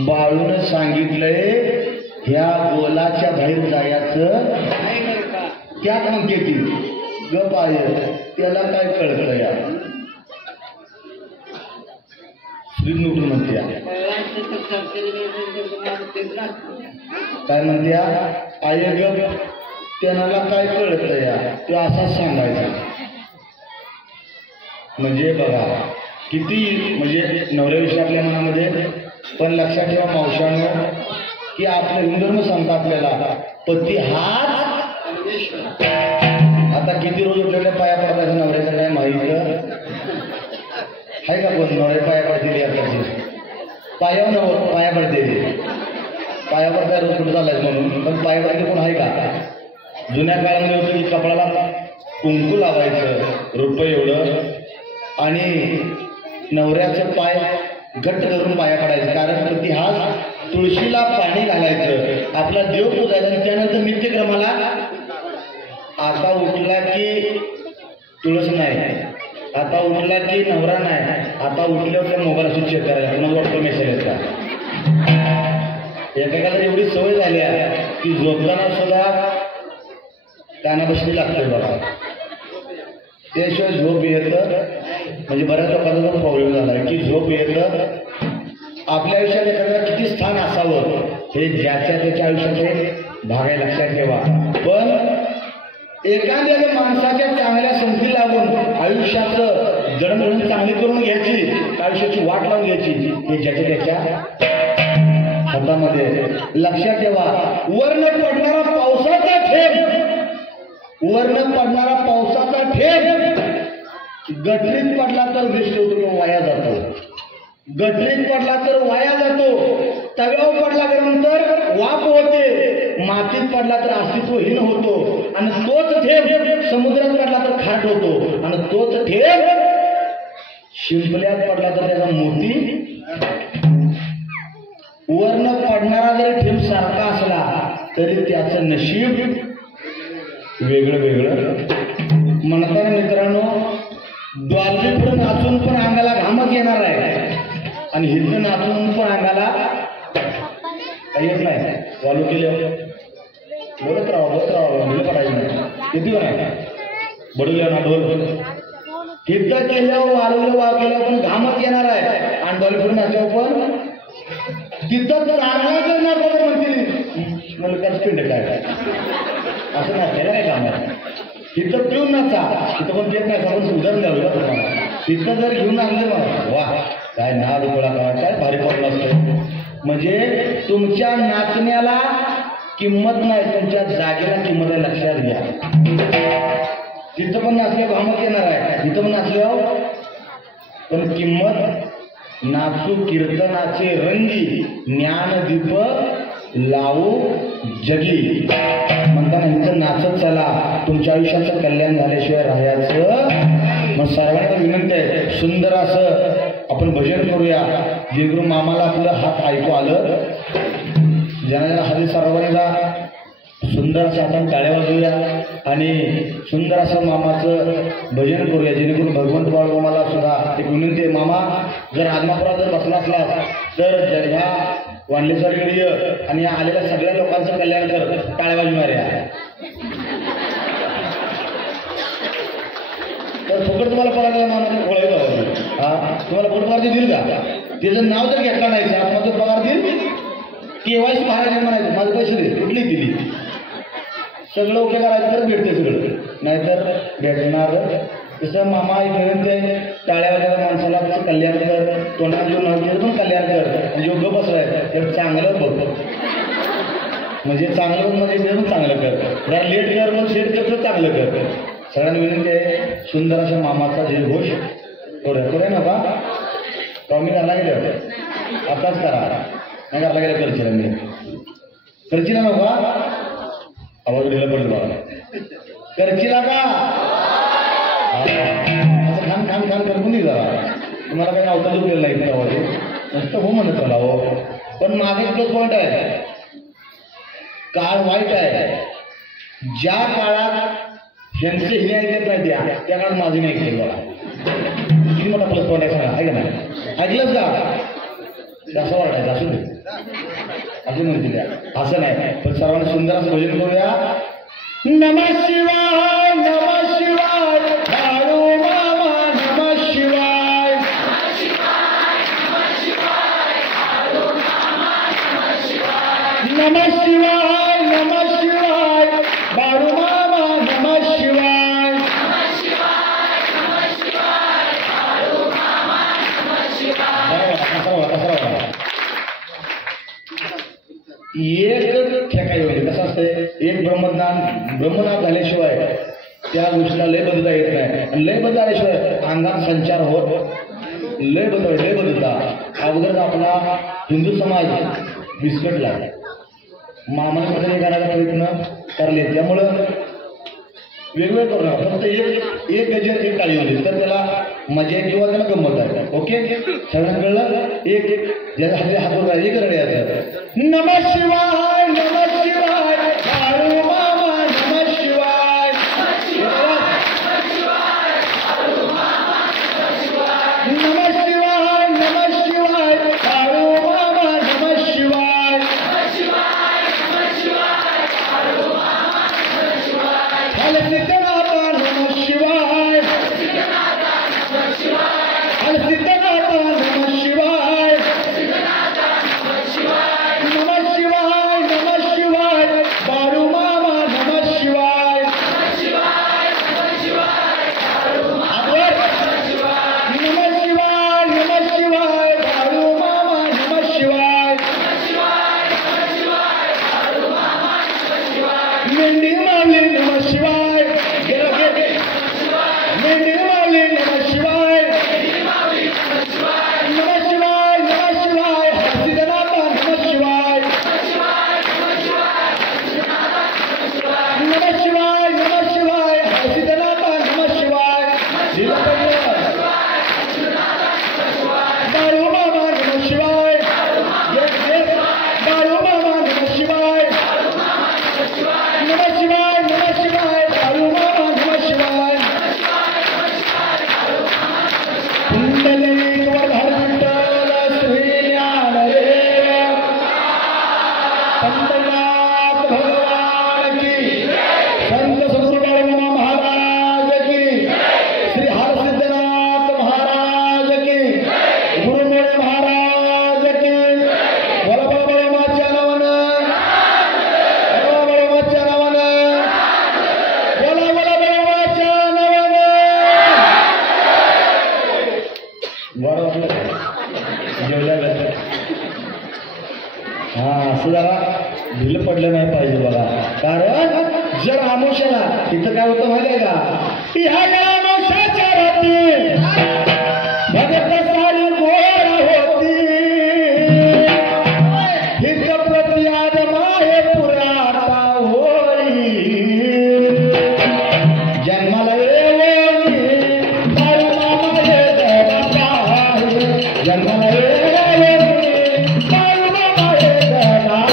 बाळून सांगितलंय ह्या गोलाच्या बाहेर जायचं त्यात मग किती गप आहे त्याला काय कळतं या श्रीनुट म्हणत्या काय म्हणत्या आय गप त्याला काय कळतं या ते असाच सांगायचा म्हणजे बघा किती म्हणजे नवऱ्याविषयी आपल्या मनामध्ये पण लक्षात ठेवा मावशांनो की आपलं हिंदुधर्म सांगता आपल्याला पती हाच आता किती रोज उठलेल्या पाया पडतायचं नवऱ्याचं काय माहिती आहे का कोण नवऱ्या पाया पडते पायावर नव पाया पडते पायावर काय रोज कुठं चालायचं म्हणून पण पाया पडते कोण आहे का जुन्या काळामध्ये होतं की कपड्याला कुंकू लावायचं रुपये एवढं आणि नवऱ्याचं पाय घट्ट करून पाया पडायचं कारण पती हाच तुळशीला पाणी घालायचं आपला देव पूजायचा आणि त्यानंतर नित्यक्रमाला आता उठला की तुळस नाही आता उठला की नवरा नाही आता उठल्यावर त्या मोबाईल असं चेक करायचा पुन्हा व्हॉट्सअप मेसेज येतात एकेकाला एवढी सवय झाली आहे की झोपताना सुद्धा कानाबसली लागते बघा त्याशिवाय झोप येतं म्हणजे बऱ्याच लोकांचा पण प्रॉब्लेम झाला की झोप येतं आपल्या आयुष्यात एखाद्याला किती स्थान असावं हे ज्याच्या त्याच्या आयुष्यात भागाय लक्षात ठेवा पण एखाद्या माणसाच्या चांगल्या संगती लागून आयुष्याचं जडणघडण चांगली करून घ्यायची आयुष्याची वाट लावून घ्यायची हे ज्याच्या त्याच्या हातामध्ये लक्षात ठेवा वर्ण पडणारा पावसाचा ठेब वर्ण पडणारा पावसाचा ठेब गटरीत पडला तर दृष्ट होतो किंवा वाया जातो गटरीत पडला तर वाया जातो तव्यावर पडला नंतर वाफ होते मातीत पडला तर अस्तित्वहीन होतो आणि तोच ठेब समुद्रात पडला तर खाट होतो आणि तोच ठेब शिंपल्यात पडला तर त्याचा मोती वर्ण पडणारा जरी ठेब सारखा असला तरी त्याचं नशीब वेगळं वेगळं म्हणताना मित्रांनो द्वारली पुढे नाचून पण अंगाला घामच येणार आहे आणि हिंद नाचून पण अंगाला काही येत नाही चालू केलं बोलत राहा दिलं पडायचं नाही किती पण आहे बडूल्या ना ढोल हिंद केल्यावर वाळवलं केलं पण घामच येणार आहे आणि डॉली नाचल्यावर पण तिथं चांगला जर नाचवलं म्हणतील मला त्याच पिंड काय असं नाचायला काय काम आहे तिथं पिऊन नाचा तिथं पण देत नाही आपण उदाहरण द्यावं तुम्हाला तिथं जर घेऊन आणलं ना वा काय नाद गोळा काय भारी पडलं असतं म्हणजे तुमच्या नाचण्याला किंमत नाही तुमच्या जागेला किंमत आहे लक्षात घ्या तिथं पण नाचल्यावर भामत येणार आहे तिथं पण नाचल्यावर पण किंमत नाचू कीर्तनाचे रंगी ज्ञानदीप लावू जगी म्हणताना इथं नाचत चला तुमच्या आयुष्याचं कल्याण झाल्याशिवाय राहायचं मग सर्वांना विनंती आहे सुंदर असं आपण भजन करूया जेगुरु मामाला आपलं हात ऐकू आलं ज्यांना हरी सर्वांना सुंदर असं आपण टाळ्या वाजवूया आणि सुंदर असं मामाचं भजन करूया जेणेकरून भगवंत बाळगोमाला सुद्धा एक विनंती आहे मामा जर आदमापुरात जर बसला असला तर ह्या वांडलेश्वरीकडे ये आणि या आलेल्या सगळ्या लोकांचं कल्याण कर टाळ्या वाजवणाऱ्या तर फुकट तुम्हाला पगार मानाचं खोळावी का हा तुम्हाला फुकट पगार दिली का त्याचं नाव जर घेतला नाही आत्माचं पगार देईल केव्हाच महाराज म्हणायचं माझे पैसे दे कुठली दिली सगळं ओके करायचं तर भेटते सगळं नाहीतर भेटणार तसं मामा एक विनंती आहे टाळ्या वगैरे माणसाला कल्याण कर तोंडात घेऊन नाव पण कल्याण कर योग्य बसलाय तर चांगलं बघ म्हणजे चांगलं म्हणजे ते पण चांगलं कर जरा लेट कर मग सेट कर तर चांगलं कर सगळ्यांना विनंती आहे सुंदर अशा मामाचा जे घोष थोडं ना बा मी करायला गेले होते आताच करा नाही करायला गेलं करशील मी करशील ना बा आवाज दिला पडलं बघा करशीला का असं खान खान खान करपून नाही जरा तुम्हाला काही अवतार केलं नाही आवाज नुसतं हो म्हणत चला हो पण माझा एकच पॉईंट आहे काळ वाईट आहे ज्या काळात यांचे हिने ऐकत नाही त्या काळात माझी नाही ऐकलं बघा किती मोठा प्लस पॉईंट आहे सांगा ऐका ना ऐकलंच का असं वाटायचं असू दे अजून म्हणते द्या असं नाही पण सर्वांना सुंदर असं भजन करूया. नमः शिवाय नमः शिवाय काळू मामा नमः शिवाय नमः शिवाय नमः शिवाय बाळू मामा नमः शिवाय एक ठेकाई होते कसं असतंय एक ब्रह्मज्ञान झाल्याशिवाय त्या गोष्टीला लय बदलता येत नाही आणि लय बदल आल्याशिवाय अंगात संचार होत लय बदलता अगोदर आपला हिंदू समाज विस्कटला मामाने बदल करायला प्रयत्न करले त्यामुळं वेगवेगळं करू नका फक्त एक गजर एक टाळी होती तर त्याला मजा किंवा त्याला गंमत आहे. ओके सगळ्यांना कळलं एक ज्याच्या हाती हातवर एक रड्याचं नमः शिवाय नमः शिवाय काळू मामा नमः शिवाय नमः शिवाय नमः शिवाय काळू मामा नमः शिवाय सिद्धनाथा नमः शिवाय सिद्धनाथा नमः शिवाय नमः शिवाय नमः शिवाय बाळू मामा नमः शिवाय नमः शिवाय नमः शिवाय बाळू मामा नमः शिवाय मेंढी मावली नमः शिवाय मेंढी मावली नमः शिवाय नमः शिवाय नमः शिवाय सिद्धनाथा नमः शिवाय नमः शिवाय सिद्धनाथा नमः शिवाय बाळू मामा नमः शिवाय बाळू मामा नमः शिवाय नमः शिवाय बाळू मामा नमः शिवाय कुंडलिक वरधर विठ्ठल श्री ज्ञानदेव पंढरनाथ भगवान की संत सद्गुरु बाळूमामा महाराज की श्री हरसिद्धनाथ महाराज की गुरुमोळे महाराज की बाळूमामाच्या नावानं बाळूमामाच्या नावानं बाळूमामाच्या नावानं बरं वाटलं जेवल्या हा असं जरा ढिलं पडलं नाही पाहिजे बघा कारण जर आमोशाला इथं काय होतं माहिती आहे का ह्या आमोशाच्या रात्री भगत सारी गोळा होती हित प्रत्याद माहे पुराता होई जन्माला येऊनी बाळू मामा हे जगाचा जन्माला येऊनी बाळू मामा हे जगाचा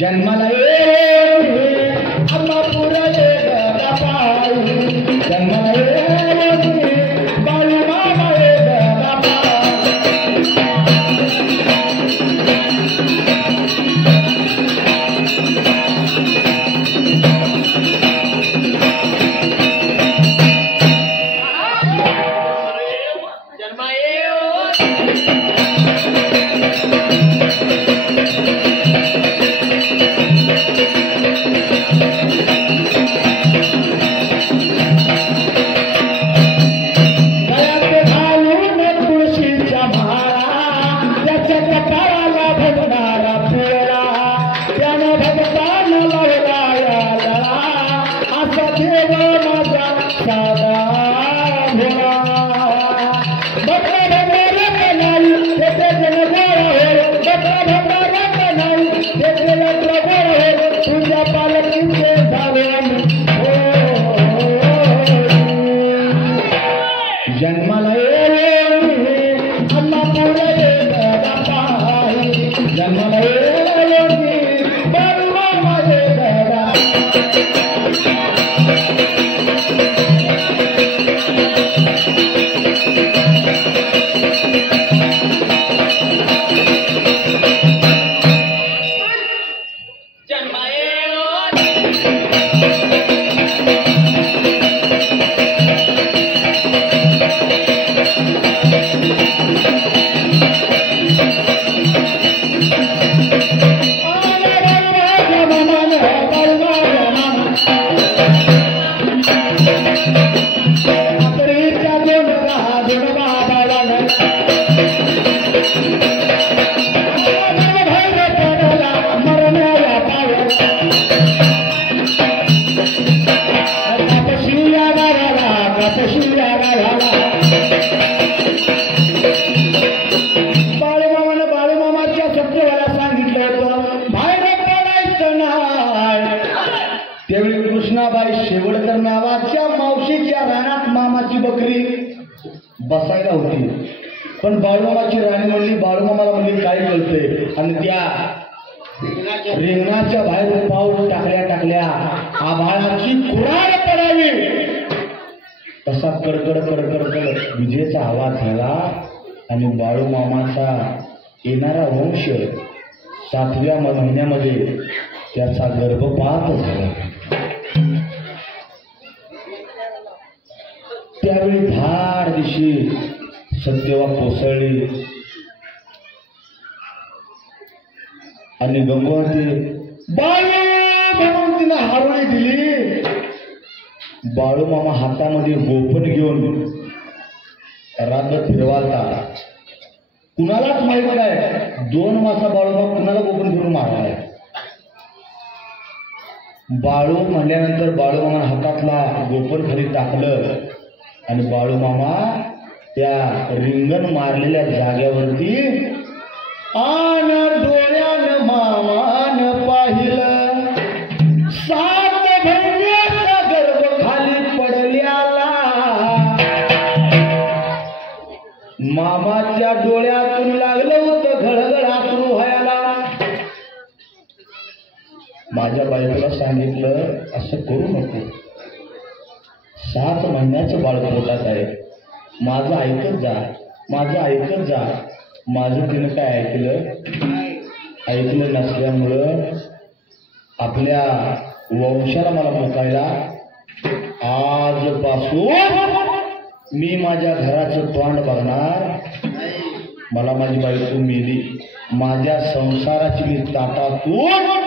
जन्माला अम्मा पुरा जन्माला बाळू मामा जन्मा त्यावेळी कृष्णाबाई शेवडकर नावाच्या मावशीच्या रानात मामाची बकरी बसायला होती. पण बाळूमामाची राणी म्हणली, बाळूमामाला म्हणली काय कळतंय, आणि त्या रिंगणाच्या बाहेर पाऊल टाकल्या टाकल्या आभाळाची कुराड पडावी तसा कडकड कडकड कड विजेचा आवाज झाला आणि बाळूमामाचा येणारा वंश 7व्या महिन्यामध्ये त्याचा गर्भपात झाला. त्यावेळी धाड दिशी सत्यवा कोसळली आणि गंगोवती बाळू म्हणून तिला हारोळी दिली. बाळूमामा हातामध्ये गोपन घेऊन रात्र फिरवालता. कुणालाच माहित नाही 2 मासा बाळूमामा कुणाला गोपन घेऊन मारलाय. बाळू म्हणल्यानंतर बाळूमामा हातातला गोपन खाली टाकलं आणि बाळूमामा त्या रिंगण मारलेल्या जाग्यावरती आन डोळ्यानं मामान पाहिलं 7 महिन्याचा गर्भ खाली पडल्याला. मामाच्या डोळ्यातून लागलं होतं घळघळ अश्रू व्हायला. माझ्या बायकोला सांगितलं असं करू नको, 7 महिन्याचं बाळ पोटात आहे, माझं ऐकत जा, माझं ऐकत जा. माझं तिनं काय ऐकलं नसल्यामुळं आपल्या वंशाला मला मुकायला आजपासून मी माझ्या घराचं तोंड बघणार. मला माझी बायको मेली, माझ्या संसाराची मी ताटातून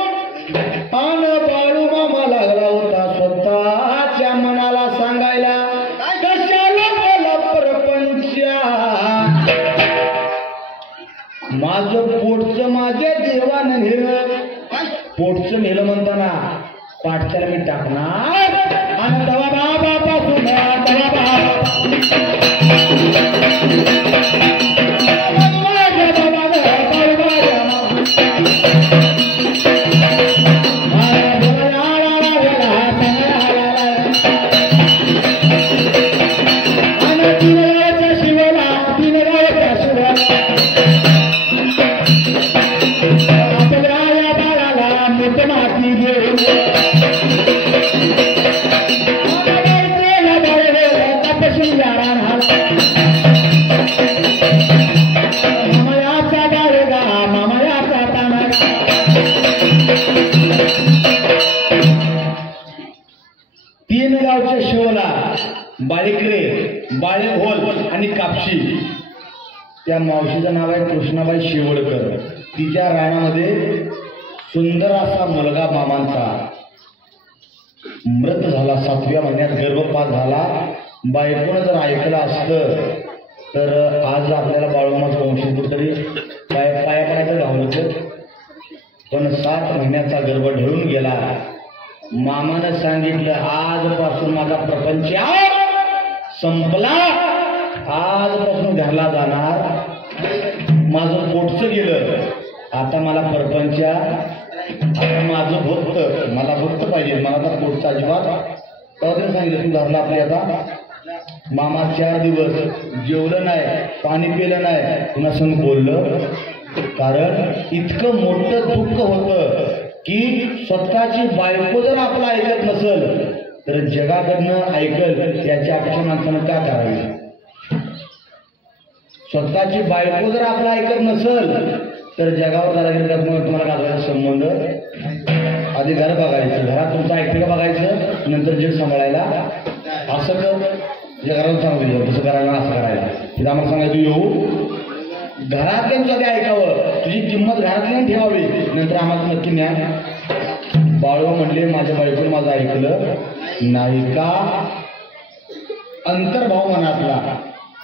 आणि बाळूमामा लागला होता स्वतःच्या मनाला सांगायला कशाला मला परपंचा. माझं पोटचं माझ्या देवानं नेलं. पोटचं नेलं म्हणताना पाठच्याला मी टाकणार आणि तवा बाबापासून गावच्या शिवला बाळिकरे, बाळेभोल आणि कापशी त्या मावशीचं नाव आहे कृष्णाबाई शेवडकर. तिच्या रानामध्ये सुंदर असा मुलगा मामांचा मृत झाला. 7व्या महिन्यात गर्भपात झाला. बायकोनं जर ऐकलं असतं तर आज आपल्याला बाळूमामाचं वंश कुठतरी पायापणाचं धावलं होतं. पण 7 महिन्याचा गर्भ ढळून गेला. मामानं सांगितलं आजपासून माझा प्रपंच संपला, आजपासून घरला जाणार. माझं पोटचं गेलं, आता मला परपंच, आता माझं भक्त, मला भक्त पाहिजे, मला आता पोटचं अजिबात. तेव्हा सांगितलं तू घरला आपल्या. आता मामा 4 दिवस जेवलं नाही, पाणी पिलं नाही, कुणासंग बोललं. कारण इतकं मोठं दुःख होतं की स्वतःची बायको जर आपला ऐकत नसेल तर जगाकडनं ऐकल याची अपेक्षा माणसानं का करावी? स्वतःची बायको जर आपला ऐकत नसेल तर जगावर दादागिरी करण्यावर तुम्हाला गाजवायचा संबंध. आधी घर बघायचं, घरात तुमचं ऐकतं का बघायचं, नंतर जग सांभाळायला. असं कर जगाला सांगू दिलं तसं करायला असं करायला तिथं आम्हाला सांगायचं येऊ घरातल्यांचं आधी ऐकावं, तुझी किंमत घरातल्या ठेवावी, नंतर आम्हाला नक्की न्याय. बाळू म्हणले माझ्या बायकोने माझं ऐकलं नाही का? अंतर्भाव मनातला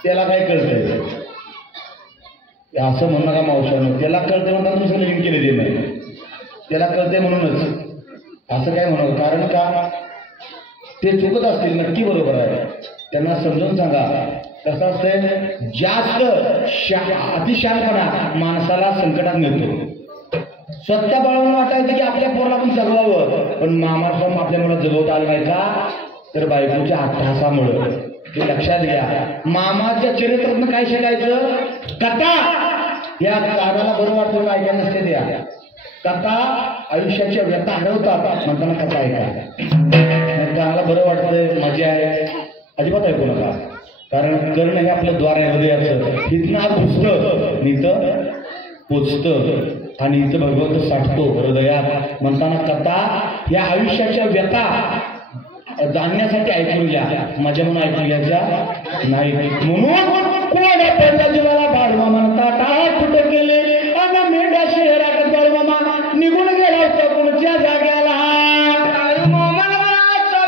त्याला काय कळतंय असं म्हणणं का मावशानं, त्याला कळतंय म्हणता दुसरं लिंक केले ते नाही, त्याला कळतंय म्हणूनच असं काय म्हणावं. कारण का ते चुकत असतील नक्की बरोबर आहे, त्यांना समजून सांगा. कसं असतंय जास्त अतिशहाणपणा माणसाला संकटात नेतो. स्वतः बाळांना वाटायचं की आपल्या पोराला पण जगवावं, पण मामाचं आपल्या मुलाला जगवता आलं नाही का? तर बायकोच्या अट्टहासामुळं. हे लक्षात घ्या. मामाच्या चरित्रातनं काय शिकायचं? कथा या कानाला बरं वाटतं ऐकायला नसते त्या कथा आयुष्याच्या व्यथा हरवतात म्हणताना कथा ऐका. कानाला बरं वाटतंय मजा आहे अजिबात ऐकू नका. कारण कर्ण हे आपलं द्वार आहे हृदयाचं. इथनं आत घुसतं इथं पोचतं आणि इथं भगवंत साठतो हृदयात म्हणताना कथा या आयुष्याच्या व्यथा जाणण्यासाठी ऐकून घ्या, मजा म्हणून ऐकून घ्यायच्या नाही. म्हणून कोण पहिल्या जीवाला बाळमा म्हणता टाळ कुठे गेले आणि मेंढ्या शहरात बाळमामा निघून गेला होता कोणत्या जाग्याला.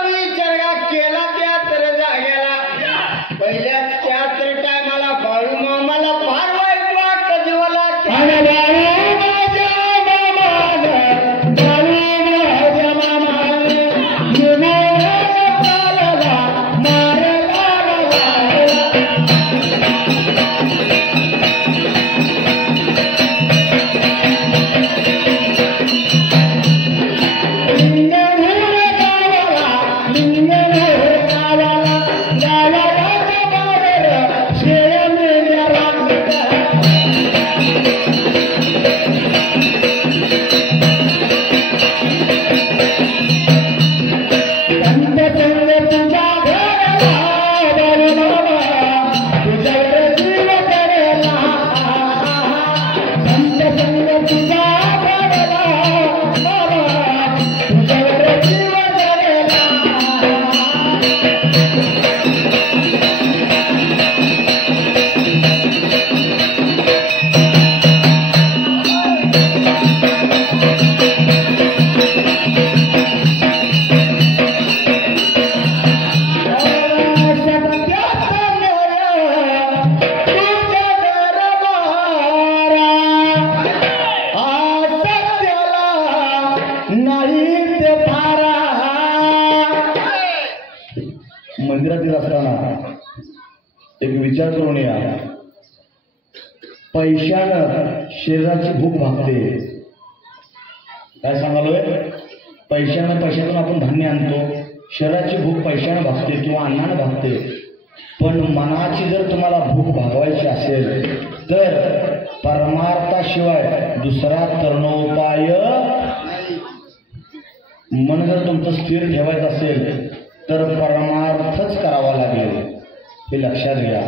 विचार केला त्या तर जाग्याला पहिल्याच त्या तर टायमाला बाळूमामाला फार वाईट वाटत जीवाला. मंदिरात असताना एक विचार करून या. पैशानं शरीराची भूक भागते. काय सांगालोय? पैशातून आपण धान्य आणतो, शरीराची भूक पैशानं भागते किंवा अन्नानं भागते. पण मनाची जर तुम्हाला भूक भागवायची असेल तर परमार्थाशिवाय दुसरा तरणोपाय. मन जर तुमचं स्थिर ठेवायचं असेल तर परमार्थच करावा लागेल. हे लक्षात घ्या.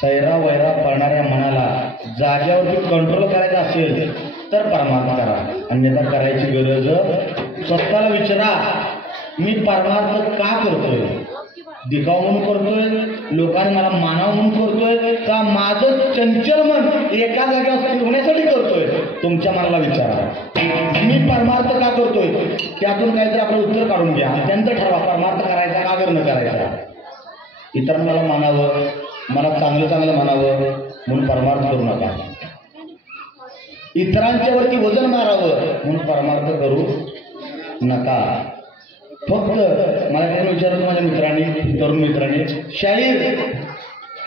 सैरा वैरा करणाऱ्या मनाला जाग्यावरती कंट्रोल करायचा असेल तर परमार्थ करा, अन्यथा करायची गरज. स्वतःला विचारा मी परमार्थ का करतोय? दिखाव म्हणून करतोय, लोकांनी मला मानाव म्हणून करतोय, का माझं चंचल मन एका जागेवर स्थिर होण्यासाठी करतोय? तुमच्या मनाला विचारा. मी परमार्थ का करतोय त्यातून काहीतरी आपलं उत्तर काढून घ्या. त्यांचं ठरवा परमार्थ करायचा का न करायचा. इतरांना मला मानावं, मला चांगलं म्हणावं म्हणून परमार्थ करू नका. इतरांच्या वरती वजन मारावं म्हणून परमार्थ करू नका. फक्त मला काय विचारलं माझ्या मित्रांनी, तरुण मित्रांनी, शाहीर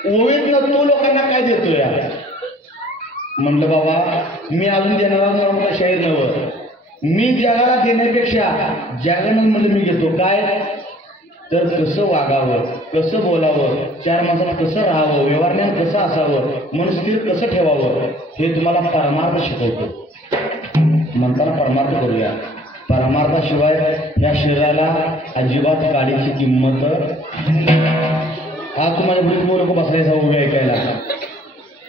ओळीतनं तू लोकांना काय देतो या? म्हणलं बाबा मी अजून देणारा मला शाहीर नव्हतं. मी जगाला देण्यापेक्षा जगानं म्हणजे मी घेतो काय? तर कसं वागावं, कसं बोलावं, चार माणसाला कसं राहावं, व्यवहारज्ञान कसं असावं, मन स्थिर कसं ठेवावं हे तुम्हाला परमार्थ शिकवतो. म्हणताना परमार्थ करूया. परमार्थाशिवाय या शरीराला अजिबात गाडीची किंमत. आज तुम्हाला भूतपूर लोक बसायचा उभे ऐकायला.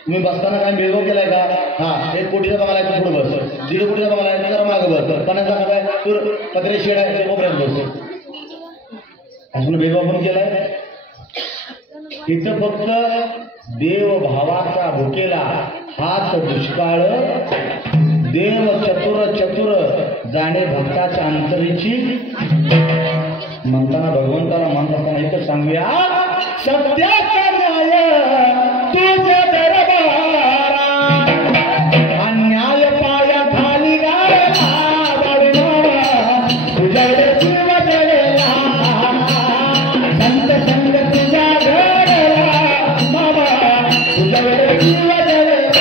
तुम्ही बसताना काय भेदभाव केलाय का? हा 1 कोटीचा बंगला आहे तू पुढे बस, 1.5 कोटीचा बंगला आहे जरा मागं बस, पन्नासचा बंगला आहे तू पत्रे शेड आहे ते कोपऱ्यात बस. अजून भेदभाव पण केलाय. इथं फक्त देव भावाचा भुकेला हाच दुष्काळ. देव चतुर चतुर जाणे भक्ताच्या अंतरीची. म्हणताना भगवंताला म्हणत असताना इथं सांगूया सत्याचा न्याय तुझ्या दरबारा. अन्याय पाया खाली तुझ्याकडे जीव जळला. संत संग तुझ्या घडला बाबा तुझ्याकडे जीव जळला.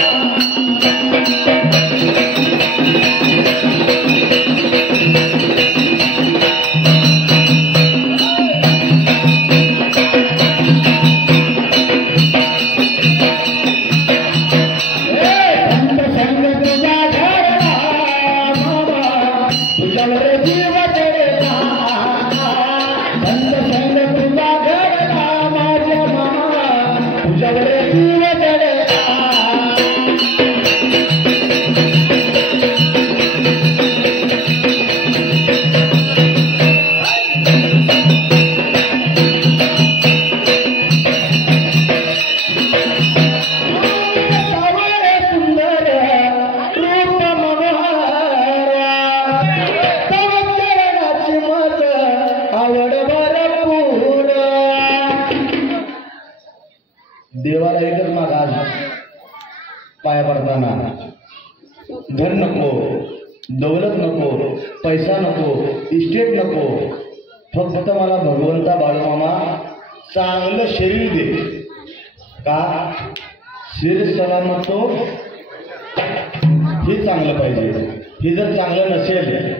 देवाला एकच माग आज पाया पडताना धन नको, दौलत नको, पैसा नको, इस्टेट नको, फक्त मला भगवंता बाळूमामा चांगलं शरीर दे. का? शरीर सलामत तो हे चांगलं पाहिजे. हे जर चांगलं नसेल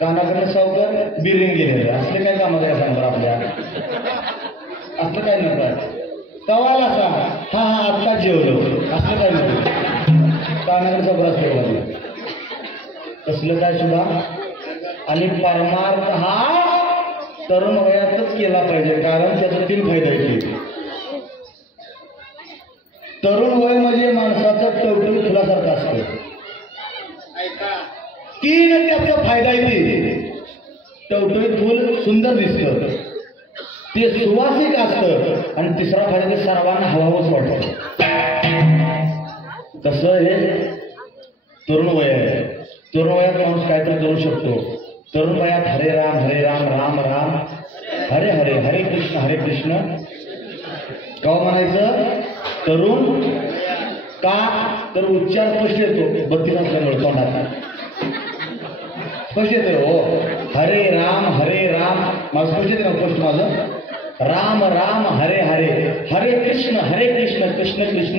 कानाकडे सावकर बिरिंग गेलेले असले काय कामाचं काय सांगणार आपल्या. असलं काय नका कवाला सांग हा हा आत्ता जेवलो असलं काय नको. कानाकडे सगळं असतं तसलं काय सुद्धा. आणि परमार्थ हा तरुण वयातच केला पाहिजे कारण त्याचा 3 फायदा येतील. तरुण वय म्हणजे माणसाचं टवटवीत फुलासारखं असतं. 3 त्याचा फायदा येते. टवटवीत फुल सुंदर दिसतं, ते सुवासिक असतं. आणि 3रा फायदा ते सर्वांना हवाहवंच वाटतं. कसं हे तरुण वय आहे. तरुण वयात माणूस काहीतरी करू शकतो. तरुण वयात हरे राम राम राम हरे हरे हरे कृष्ण का म्हणायचं तरुण. का तर उच्चार स्पष्ट येतो 32 असल्यामुळे तोंडात स्पष्ट येतो. हो हरे राम मला स्पष्ट येते ना स्पष्ट माझं. राम राम हरे हरे हरे कृष्ण कृष्ण कृष्ण.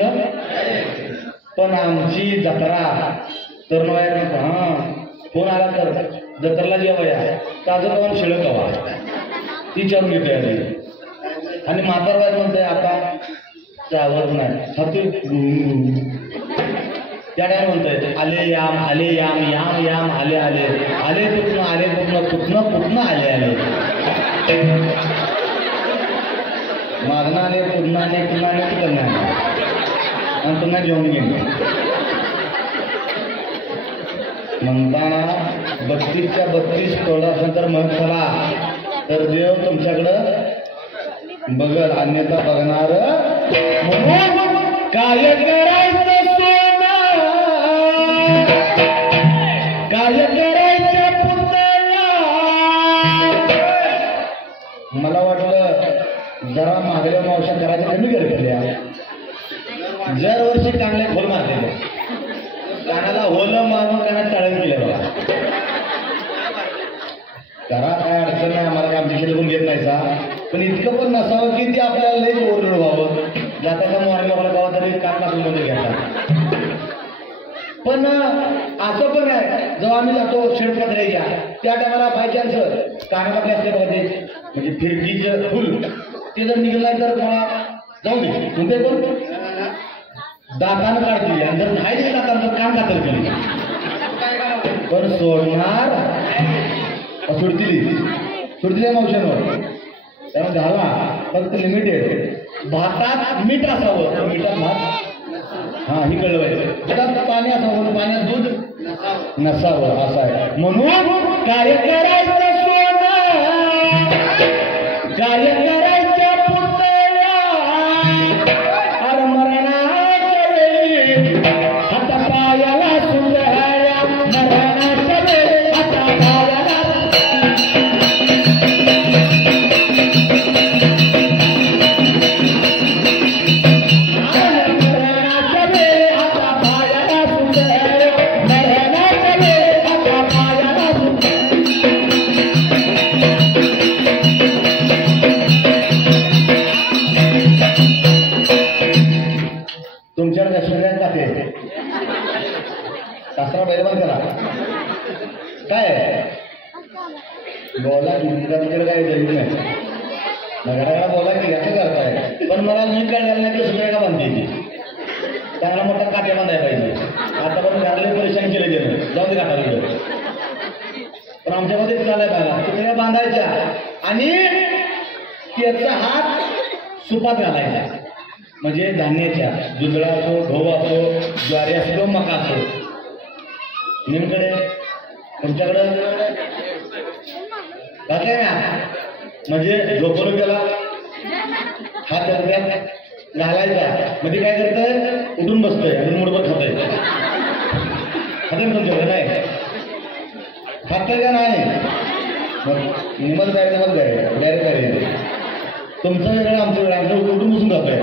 पण आमची जत्रा तरुण वयात हा फोन आला तर जत्रेला जेवाया ताजं कवा शिळं कवा विचारून घेतोय आधी. आणि म्हातार वयात म्हणतोय आता चावत नाही हातून त्या टाइम म्हणतोय आले याम याम याम आले आले आले कुठनं आले मागणं आले पुन्हा आले तिकडनं आले आणि पुन्हा घेऊन गेले. म्हणताना 32च्या 32 तोडा असेल तर मग चला तर देव तुमच्याकडं बघल अन्यथा बघणार काय करायचं काय करायचं पुतळा. मला वाटलं जरा मागल्या मावशा करायच्या कमी करतल्या. दरवर्षी कांगल्या खोल मारते कानाला होलं मारून कानात टाळण केलं बघा. करा काय अडचण नाही आम्हाला काय आमच्या बघून घेत नाही सा. पण इतकं पण नसावं की ते आपल्याला लई ओरड व्हावं. जाताना मोरायला मला गावात तरी कान टाकून मध्ये घ्यायचा. पण असं पण आहे जेव्हा आम्ही जातो शेडपत्र्याच्या त्या टायमाला बाय चान्स कानामध्ये असले पाहिजे म्हणजे फिरकीचं फुल ते जर निघलं तर मला जाऊ दे म्हणते पण दातानं काढली आणि जर नाही दातानं तर कान कातर केली पण सोडणार सुटतील मावशांवर त्यामुळे झाला फक्त लिमिटेड. भातात मीठ असावं, मिठात भात हा ही कळलं पाहिजे. त्यात पाणी असावं, पाण्यात दूध नसावं असं आहे. म्हणून कार्य करायचं सोनं, कार्य करायच्या पुतळ्या अर मरणाच्या वेळी हाता पायाला सुंदर्या, मरणाच्या वेळी हाता पायाला काय बोला की तुमच्याकडे काय जरूर नाही नगराला बोला की असं करताय. पण मला नाही कळलं नाही की सुद्धा का बांधते चांगला मोठा काट्या बांधायला पाहिजे. आता पण घराला परेशान केलं गेलं जाऊ दे काटा गेलं. पण आमच्यामध्ये चालाय बघा तुकड्या बांधायच्या आणि त्याचा हात सुपात घालायचा. म्हणजे धान्याच्या दुधळा असो, गहू असो, ज्वारी असो, मका असो. नेमकडे तुमच्याकडं घातलंय ना म्हणजे झोपवलं त्याला हात त्यात घालायचा. म्हणजे काय करतंय उठून बसतंय आणि मुठभर खातंय. खातंय तुमच्याकडे नाही खातंय का नाही निमत जाय निमत जाय डायरेक्ट काय तुमचं वेगळं आमचं वेगळं. आमचं उठून बसून जातोय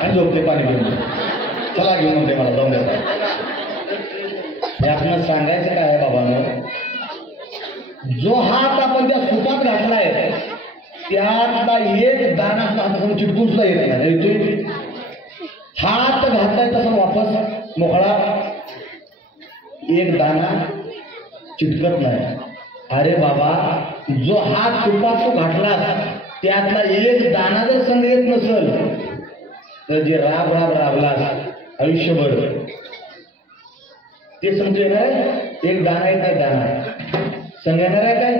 आणि झोपते पाणी घेऊन. चला घेऊन म्हणते मला जाऊन द्या. यातनं सांगायचं काय आहे बाबांनो, जो हात आपण त्या सुपात घातलाय त्यातला एक दाणा हातासमोर चिटकून सुद्धा येत नाही. हात घातलाय तसा वापस मोकळा एक दाणा चिटकत नाही. अरे बाबा जो हात सुपात तू घातला त्यातला एक दाणा जर संग येत नसल तर जे राब राबला आयुष्यभर ते समजू येणार एक दाना येत नाही. दाना संग येणार आहे काय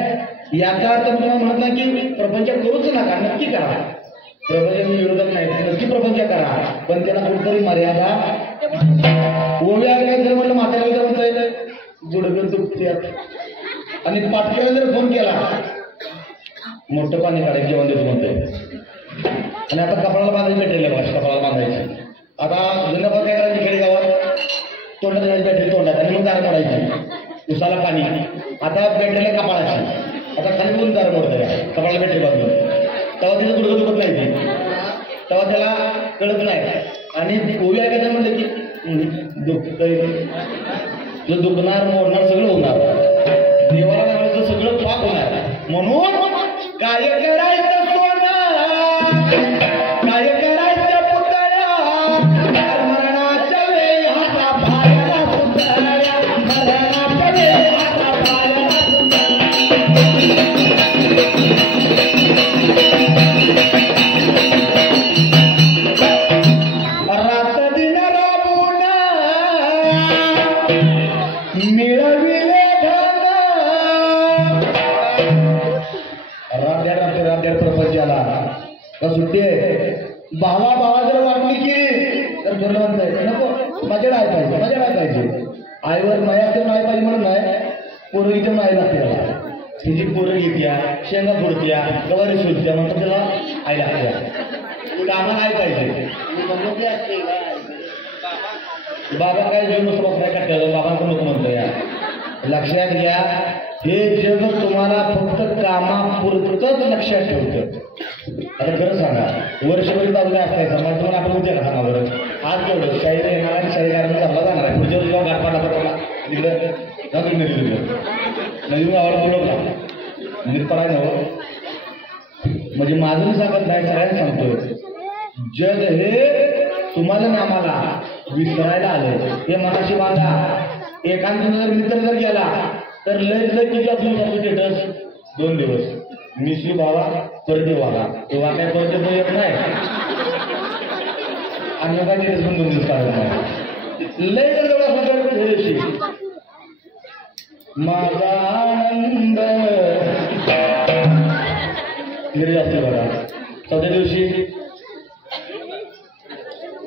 याचा अर्थ तुम्हाला म्हणत नाही की प्रपंच करूच नका. नक्की करा, प्रपंच विरोधात नाही, नक्की प्रपंच करा. पण त्याला कुठतरी मर्यादा ओव्या काय जर म्हटलं म्हाताऱ्याला जर म्हणतंय गुडघं दुखत्यात आणि पाटक्याला जर फोन केला मोठं पाणी काढायचं जेवण देतो म्हणतोय. आणि आता कपाळाला बांधायची भेटेल बघा, कपाळाला बांधायची. आता जुन्या काय करायची खेडेगावात तोंडात बॅटरी तोंडात आणि मग दार मोडायची उसाला पाणी. आता बॅटरीला कपाळाची. आता खाली दोन दार मोडतंय कपाळाला बॅटरी बांधून. तेव्हा तिचं गुडघं दुखत नाही ती, तेव्हा त्याला कळत नाही. आणि ओव्या काय म्हणलं की दुखतंय तुझं दुखणार मोडणार सगळं होणार. देवाला लागलं तर सगळं पाप होणार. म्हणून काय करायचं सोनं, काय करायचं पुतळ्या मरणाच्या वेळी हाता पायाला सुंदर्या, मरणाच्या वेळी हाता पायाला रात दिन राबून मिळविले रात्यात प्रपंचाला का सुट्टी आहे. भावा जर वाटली की तर ठरलं म्हणताय नको माझ्याकडे आहे पाहिजे, माझ्याकडे पाहिजे. आईवर माया असते नाही पाहिजे म्हणून नाही पोरगीच्या माय लागते त्याला. तिची पोरं घेत्या शेंगा फोडत्या गवारी सोडत्या म्हणतात त्याला आई लागत्या. कामाला आई पाहिजे. बाबा काय जेवण नसतो काय काढतो बाबांकडून नको म्हणतो. या लक्षात घ्या हे जग तुम्हाला फक्त कामापुरतच लक्षात ठेवतं. आता खरं सांगा वर्षभर चालू असतायचं मला तुम्हाला आपण उद्या सांगा बरं. आज केवढं शाहीर येणार आणि शाही गार्डन चालला जाणार आहे. पुढच्या जेव्हा गाठ पाडला पडला तिकडं जाऊन नदी नदीतून गावाला बोलवला नदीत पडाय नवं. म्हणजे माझं मी सांगत नाही सगळ्यांना सांगतोय जग हे तुम्हाला ना आम्हाला विसरायला आलं. हे मनाशी बांधा. एखादा जर मित्र जर गेला तर लय तुझ्या दिवसाचं स्टेटस 2 दिवस मिसली बाबा परदेव वागा तेव्हा काय परदेव येत नाही आणि काय स्टेटस पण 2 दिवस काढत नाही. लय जर एवढा माझा आनंद घरी असते बघा. चौथ्या दिवशी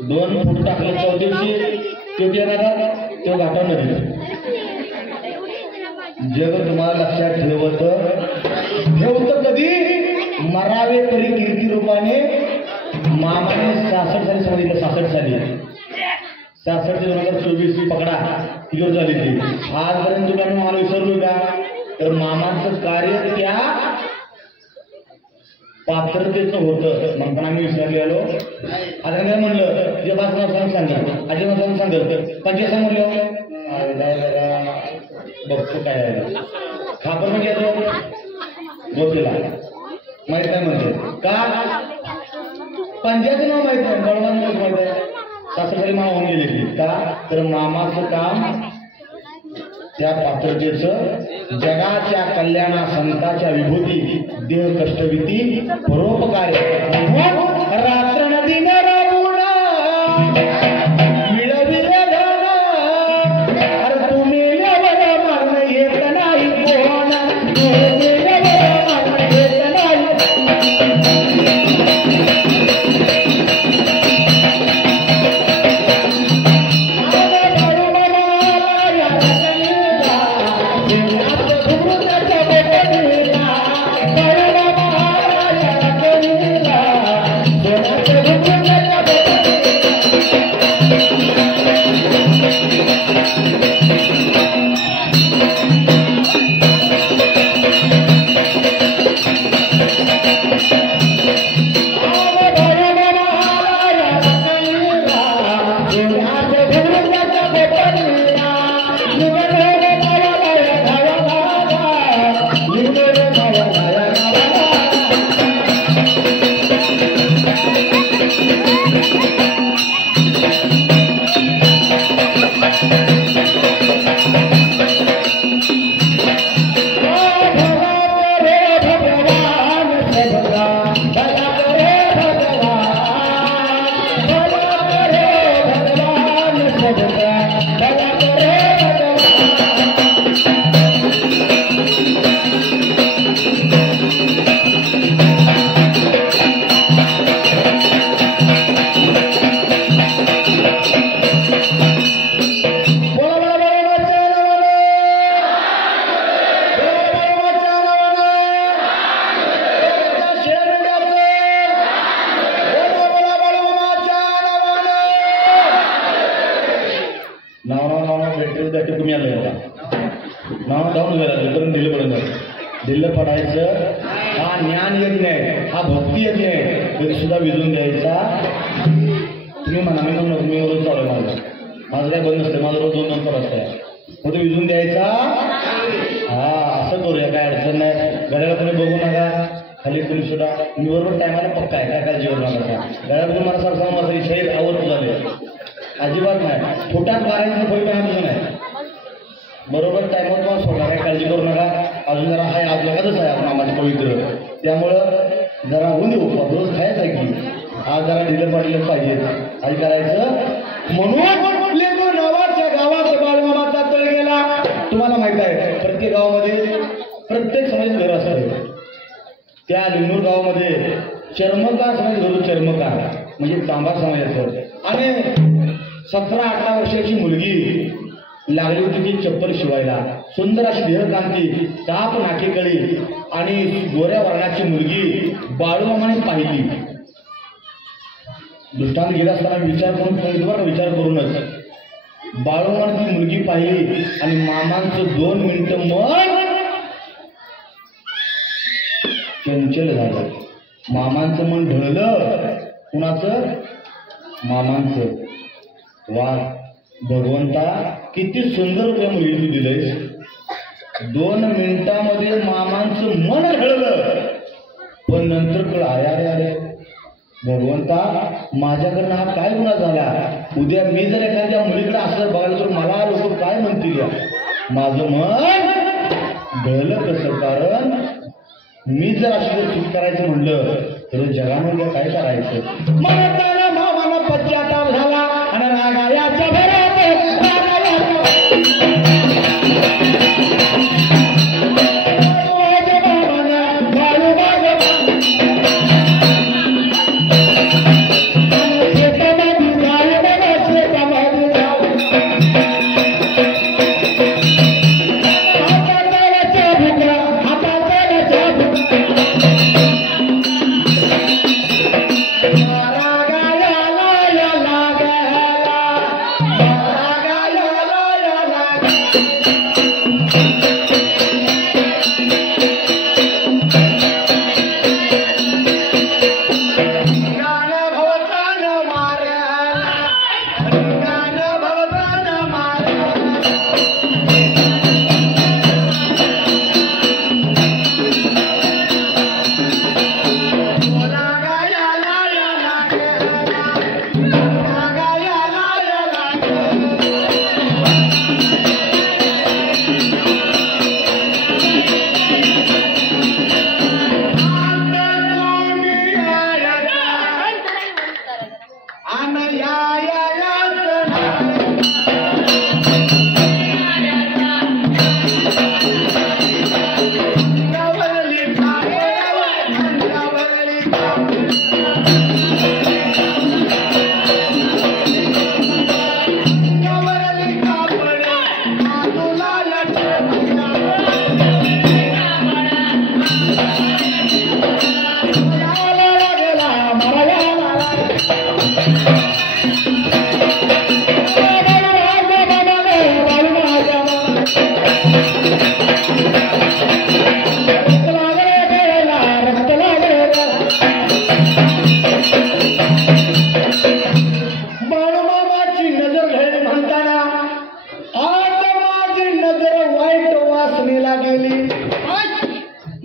2 फूट टाकलं. चौथ्या दिवशी तो येणार तो गाठवणार. जग तुम्हाला लक्षात ठेवत कधी मरावे तरी कीर्ती रूपाने. मामाने 66 साली सांगितलं. 66 साली 66 ते 2024 पकडा किती झाली ती. आजपर्यंत तुला मामाला विसरलो का? तर मामाचं कार्य त्या पात्रतेचं होतं म्हणून आम्ही विसरलेलो. आता काय म्हणलं जे बासना सांगत आजी मला सांगत पंचायत म्हणलं बघतो काय आहे. खापर म्हणजे गोष्टीला माहित नाही म्हणतो का पंचायतचं नाव माहित आहे. बळवंत माहित आहे. सासरी मामा होऊन गेलेली का? तर मामाचं काम त्या पात्रतेचं जगाच्या कल्याणा संताच्या विभूती देह कष्टविती परोपकार्य. रात्र नदी दिल्ल पडायचं. हा ज्ञान येत नाही, हा भक्ती येत नाही तरी सुद्धा विजून द्यायचा. तुम्ही म्हणा मी म्हणून तुम्ही रोज चालू माझं काय बंद नसतं. माझं रोज 2 नंतर असतं मग तो विजून द्यायचा. हा असं करूया काय अडचण नाही. घड्याला तुम्ही बघू नका खाली तुम्ही सुद्धा मी बरोबर टायमाला पक्का आहे. काय काय जेवण नका घड्याला तुम्ही मला सरसा माझं शरीर आवडत झाले अजिबात नाही. फुटात मारायचं फळ काय नाही. बरोबर टायमात पण सोडणार आहे. काळजी करू नका. अजून जरा हाय आज लगातच आहे आपण आम्हाला पवित्र. त्यामुळं जरा होऊन देऊ रोज खायचं आहे की आज जरा ढिलं पडलं पाहिजे. आज करायचं म्हणून लेकरू नावाच्या गावात बाळमामाचा तळ गेला. तुम्हाला माहित आहे प्रत्येक गावामध्ये प्रत्येक समाजाचं घर असतं. त्या लिंगूर गावामध्ये चर्मकार समाज घर चर्मकार म्हणजे तांबा समाजाचं. आणि 17-18 वर्षाची मुलगी लागली होती ती चप्पल शिवायला. सुंदर अशी देहकांती साप नाकेकळी आणि गोऱ्या वर्णाची मुलगी बाळूमामाने पाहिली. दृष्टांत घेत असताना विचार करून विचार करूनच बाळूमामाने ती मुलगी पाहिली आणि मामांचं 2 मिनिटं मन चंचल झालं. मामांचं मन ढळलं. कुणाचं? मामांचं. वा भगवंता किती सुंदर त्या मुलीला तू दिलंयस. 2 मिनिटामध्ये मामांचं मन ढळलं. पण नंतर कळ अरे भगवंता माझ्याकडनं हा काय गुन्हा झाला. उद्या मी जर एखाद्या मुलीकडे असं बघायला तर मला लोक काय म्हणतील. माझं मन ढळलं कसं? कारण मी जर असं चूक करायचं म्हणलं तर जगामध्ये काय करायचं. मला भावाला पश्चाताप झाला आणि रागायाच्या भरात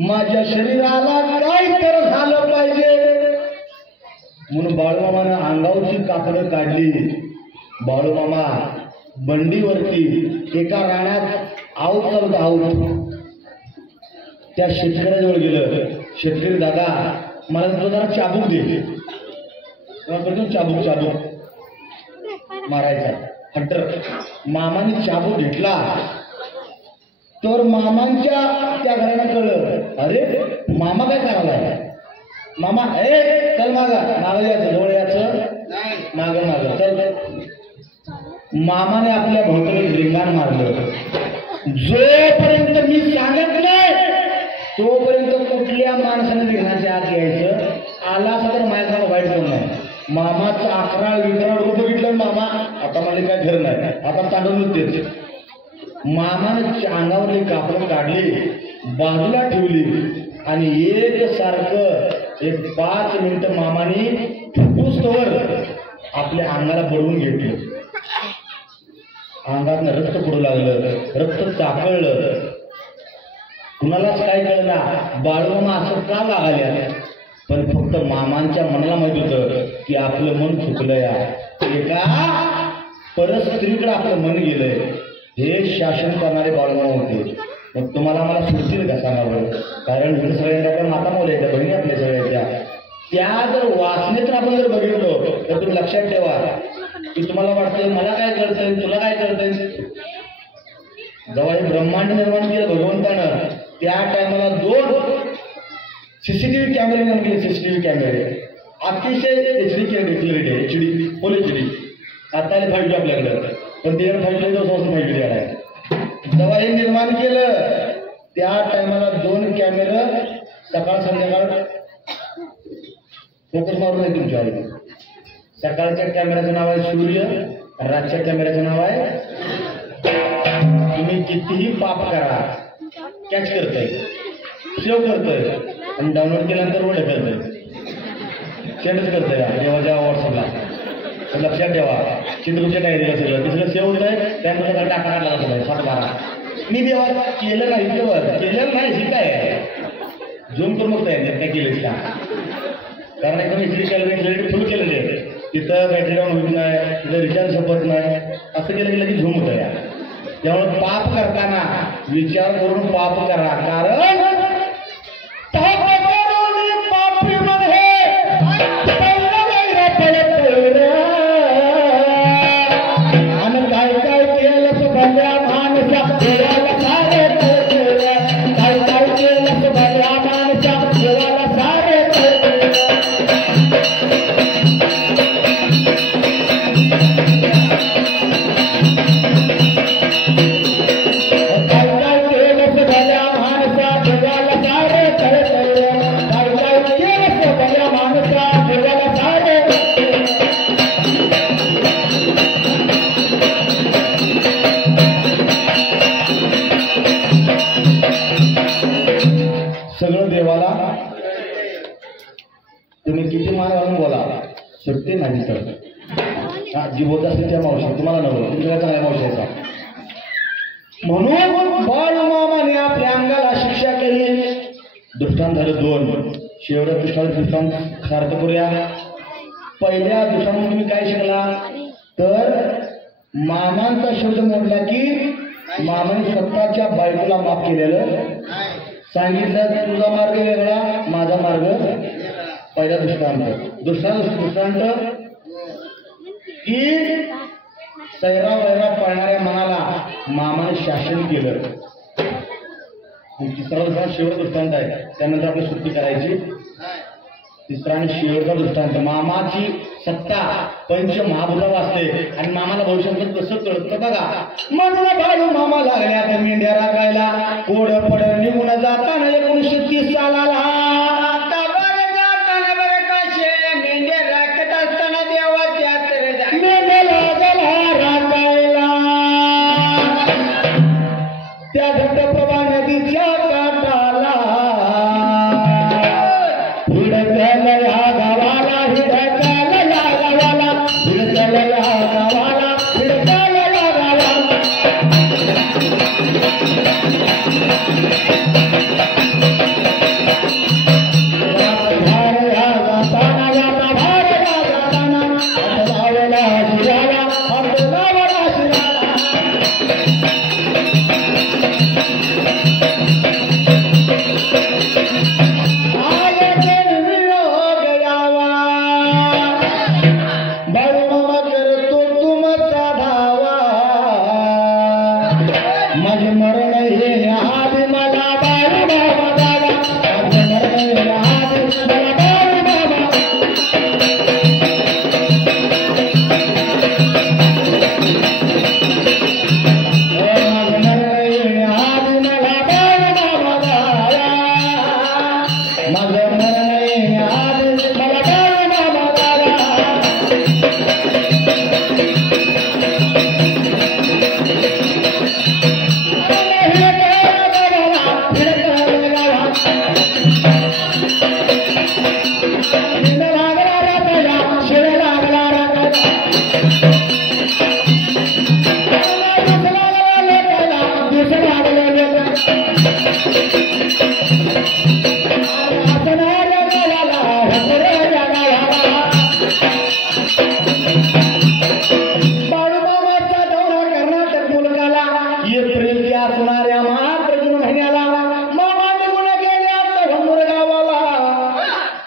माझ्या शरीराला काय तर झालं पाहिजे म्हणून बाळूमामानं अंगावरची कापडं काढली. बाळूमामा बंडीवरती एका रानात आऊत चालत आऊत त्या शेतकऱ्याजवळ गेलं. शेतकरी दादा मला तुला जरा चाबूक दे. चाबूक चाबूक मारायचा हंटर. मामाने चाबूक घेतला तर मामांच्या त्या घराला कळलं अरे मामा काय करायला. मामा चल मागा मागं यायचं जवळ यायचं मागं मागं चल. मामाने आपल्या भोवताली रिंगाण मारलं. जोपर्यंत मी सांगत नाही तोपर्यंत कुठल्या माणसाने रिंगणाच्या आत यायचं. आला असं तर माझ्या वाईट कोण नाही. मामाचं 11 रूप बघितलं. मामा आता मला काय घर नाही आता तांडून तेच. मामाने अंगावरली कापडं काढली बाजूला ठेवली आणि एक सारखं एक 5 मिनिटं मामाने ठुकूस्तवर आपल्या अंगाला बडवून घेतलं. अंगातनं रक्त पडू लागलं. रक्त चाकळलं. कुणालाच काय कळना बाळूमामा असं का वागायला. पण फक्त मामांच्या मनाला माहित होतं की आपलं मन चुकलं या एका परस्त्रीकडे आपलं मन गेलंय. हे शासन करणारे बाळूमामा होते. मग तुम्हाला मला सुटतील का सांगा बरं. कारण हे सगळ्यांना आपल्या माता मुलं येत्या बहिणी आपल्या सगळ्या त्या जर वासनेतून आपण जर बघितलो तर तुम्ही लक्षात ठेवा की तुम्हाला वाटतंय मला काय कळतंय तुला काय कळतंय. जेव्हा हे ब्रह्मांड निर्माण केलं भगवंतानं त्या टायमाला 2 सीसीटीव्ही कॅमेरे निर्माण केले. सीसीटीव्ही कॅमेरे अतिशय HD क्लॅरिटी HD फुल HD. आता 5G आपल्याकडं पण ते 5G फायजी आहे. जेव्हा हे निर्माण केलं त्या टायमाला 2 कॅमेरे सकाळ संध्याकाळ फोकस मारून आहे तुमच्या आई. सकाळच्या कॅमेऱ्याचं नाव आहे सूर्य. रातच्या कॅमेऱ्याचं नाव आहे. तुम्ही कितीही पाप करा कॅच करतंय सेव्ह करतंय आणि डाउनलोड केल्यानंतर वर ढकलतंय सेंडच करतंय देवाच्या व्हॉट्सअपला. लक्षात ठेवा चित्रच्या डायरीला सगळं तिसरं सेव्ह होत आहे त्यानंतर टाका काढला जातो 7-12. मी देवाला केलं नाही केलं नाही हे काय झूम करून बघताय काय केलं का. कारण एकदम क्लॅरिटी फुल केलेली आहे. तिथं बॅटरी डाऊन होत नाही तिथं रिचार्ज संपत नाही. असं केलं गेलं की झूम होतं या. त्यामुळे पाप करताना विचार करून पाप करा. कारण सुट्टी नाही तर जी बोलत असते त्या मावशी तुम्हाला नव्हतं तुमच्या चांगल्या मावशीचा म्हणून बाळूमामाने आपल्या अंगाला शिक्षा केली. दृष्टांत झालं 2. शेवटच्या दृष्टांत सार्थ करूया. पहिल्या दृष्टांत तुम्ही काय शिकला तर मामांचा शब्द मोडला की मामाने स्वतःच्या बायकोला माफ केलेलं सांगितलं तुझा मार्ग वेगळा माझा मार्ग. पहिला दृष्टांत. दुसरा दृष्टांत की सैरा वैरा पळणाऱ्या मनाला मामाने शासन केलं. तिसरा दृष्टांत शेवट दृष्टांत आहे त्यानंतर आपली सुट्टी करायची. तिसरा आणि शेवटचा दृष्टांत मामाची सत्ता पंच महाभूतावर असते आणि मामाला भविष्यात कसं कळतं बघा. म्हणून बाळू मामा लागल्या मेंढ्या राखायला कोड पड निघून जाताना 1930 सालाला मेंढ्या राखत असताना देवाच्या मेंढ्या लागला राखायला त्या घटप्रभा नदीच्या काठाला हिडकल या गावाला हिडकल या गावाला हिडकल या गावाला हिडकल या गावाला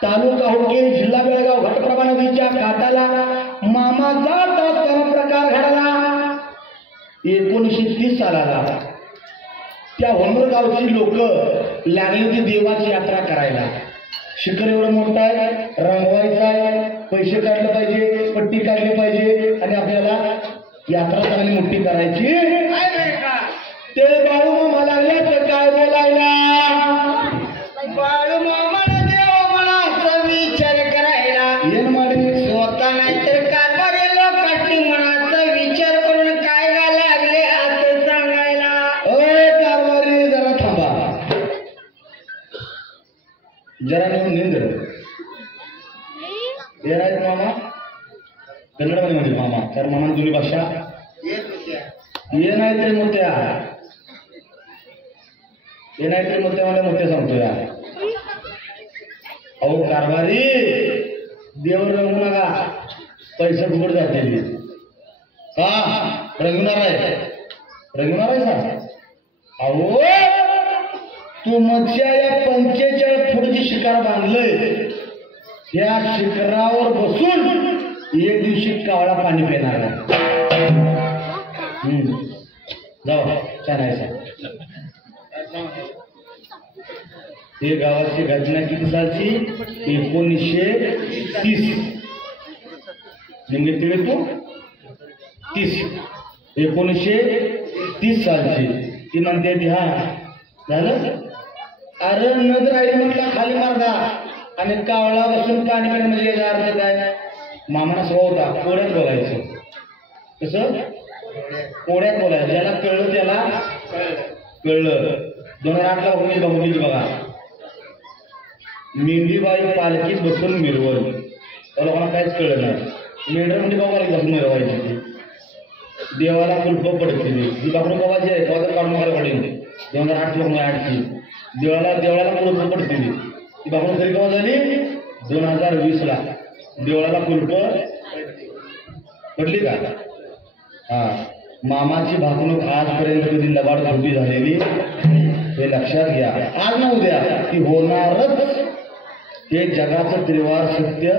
तालुका हुकेल जिल्हा बेळगाव घटप्रभा नदीच्या काठाला मामा जात असताना प्रकार घडला 1930 सालाला. त्या होमर गावची लोक लागली होती देवाची यात्रा करायला. शिखर एवढं मोठं आहे, रंगवायचं आहे, पैसे काढले पाहिजे, पट्टी काढली पाहिजे आणि आपल्याला यात्रा चांगली मोठी करायची. ते बाळू मामा लागले तर काय बोलायला. बाळू मामाला देव मनाचा विचार करायला येन माडी स्वतः नाही तर कारभारी लोकांनी मनाचा विचार करून काय का लागले असं सांगायला. कारभारी जरा थांबा, जरा नेऊन निंद्र येणार मामा कन्नडमध्ये म्हणजे मामा, कारण मामा जुनी भाषा ये नाही तरी मोठ्या, ये नाही तरी मोठ्या मोठ्या सांगतो या. अहो कारभारी देव रंगू नका, पैसे फुकट जाते. का रंगणार आहे, रंगणार आहे का. अहो तुमच्या या 45 फुटची शिकार बांधलंय, या शिखरावर बसून एक दिवशी कावळा पाणी पिणार आहे. जाऊ चालायचा. हे गावाची घटना किती सालची 1930 म्हणजे 30 1930 सालची. ती म्हणते ती हा झालं. अरे नद राहिली म्हटलं खाली मार्गा आणि कावळा बसून पाणी पिणं म्हणजे याचा अर्थ काय. मामाना स्वभाव होता कोड्यात बोलायचं. कसं कोड्यात बोलायचं, ज्याला कळलं त्याला कळलं. 2008ला बघून बघा मेंढीबाई पालखीत बसून मिरवल त्या लोकांना काहीच कळलं नाही. मेंढर म्हणजे बाबा कसं मिळवायची देवाला कुलप पडते ही बाकडून बाबाची आहे तेव्हा तर काढून मागायला पडेल 2008 8ची देवळाला कुलप पडते ती बाकडून खरी केव्हा झाली 2020ला देवळाला कुलप पडली का. हा मामाची भाकणूक आजपर्यंत कधी लबाड खोटी झालेली हे लक्षात घ्या. आज ना उद्या ती होणारच. हे जगाचं त्रिवार सत्य.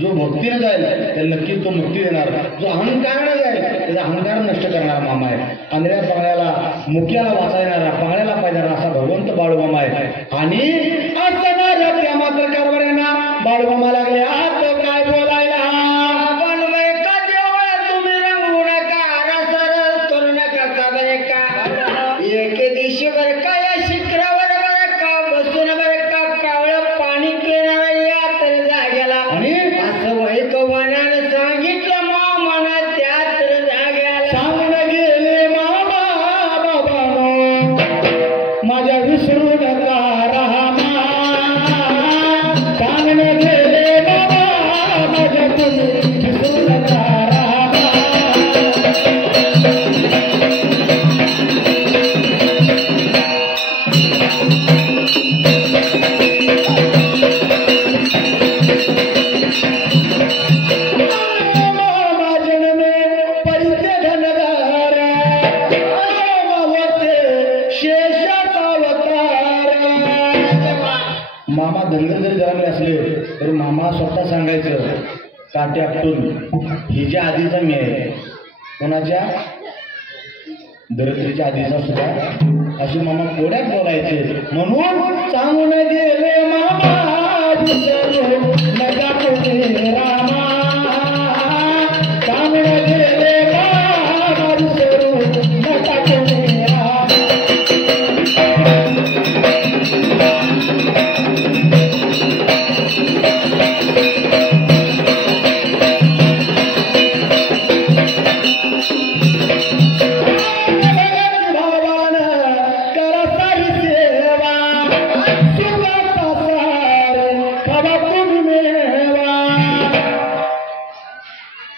जो भक्तीने जाईल त्याला नक्कीच तो मुक्ती देणार. जो अहंकाराने जाईल त्याचा अहंकार नष्ट करणारा मामा आहे. आंधळ्या पांगळ्याला मुक्याला वाचायणारा पांगळ्याला पाहिणारा असा भगवंत बाळूमामा आहे. आणि असणाऱ्या त्या मात्र कारभाऱ्यांना बाळूमामा लागले आत काय बोलायला. तुम्ही रंगू नका रसर करू नका का का एके दिवशी बर का या शिखरावर बर का बसून बर का कावळं पाणी पिणार या तर जाग्याला आणि असं वैकवानानं सांगितलं मामानं त्या तर जाग्याला सांगून गेले मामा बाबानो माझ्या विसरू नका रामा. सांगून गेले बाबा माझ्या तुम्ही विसरू नका रामा. मामा धनगर जरी घरामध्ये असले तरी मामा स्वतः सांगायचं काटे आपटून हिच्या आधीचा मी आहे. कोणाच्या दरिद्रीच्या आधीचा सुद्धा असे मामा कोड्यात बोलायचे. म्हणून सांगून गेले मामा नका कोणी रामा. सांगून गेले मामा नका कोणी रामा.